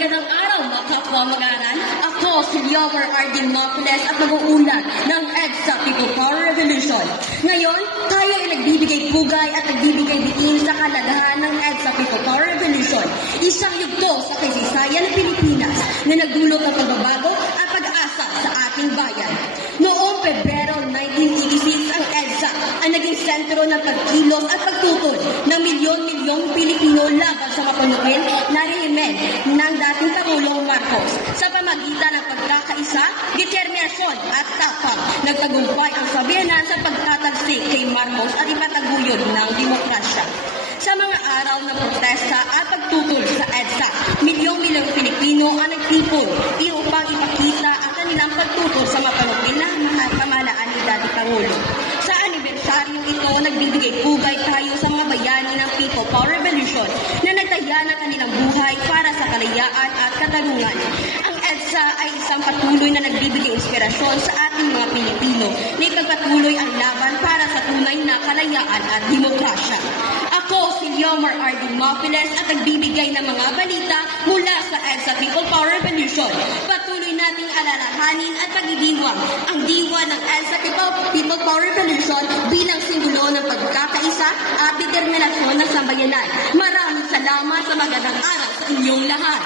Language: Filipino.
Magandang araw mga kapwa mag-aaral. Ako si Liomar Arding Mapules at mag-uulat ng EDSA People Power Revolution. Ngayon, tayo ay nagbibigay pugay at nagbibigay diin sa kalagahan ng EDSA People Power Revolution. Isang yugto sa kasaysayan ng Pilipinas na nagdulot ng pagbabago at pag-asa sa ating bayan. Noong Pebrero 1986, ang EDSA ay naging sentro ng pagkilos at pagtutol ng milyon-milyong Pilipino laban sa mapanupin na rehimen ng dating Pangulong Marcos. Sa pamagitan ng pagkakaisa, determinasyon at tapang, nagtagumpay ang sabihanan sa pagtatalsik kay Marcos at ipataguyod ng demokrasya. Sa mga araw ng protesta at pagtutol sa EDSA, milyong-milyong Pilipino ang nagtipon upang ipakita ang kanilang pagtutol sa mapanupin na pamahalaan ni dating Pangulo. Sa anibersaryong ito, nagbibigay pugay tayo sa mga bayani ng People Power Revolution na nagtaya ng kanilang buhay para sa kalayaan at katarungan. Ang EDSA ay isang patuloy na nagbibigay inspirasyon sa ating mga Pilipino na ipagpatuloy ang laban para sa tunay na kalayaan at demokrasya. Ako si Liomar Arding Mapules at nagbibigay ng mga balita mula sa EDSA People Power Revolution. Patuloy nating alalahanin at pagdidiwang ang diwa ng EDSA People Power Revolution bilang simbolo ng pagkakaisa at determinasyon ng sambayanan. Maraming salamat sa magandang araw sa inyong lahat.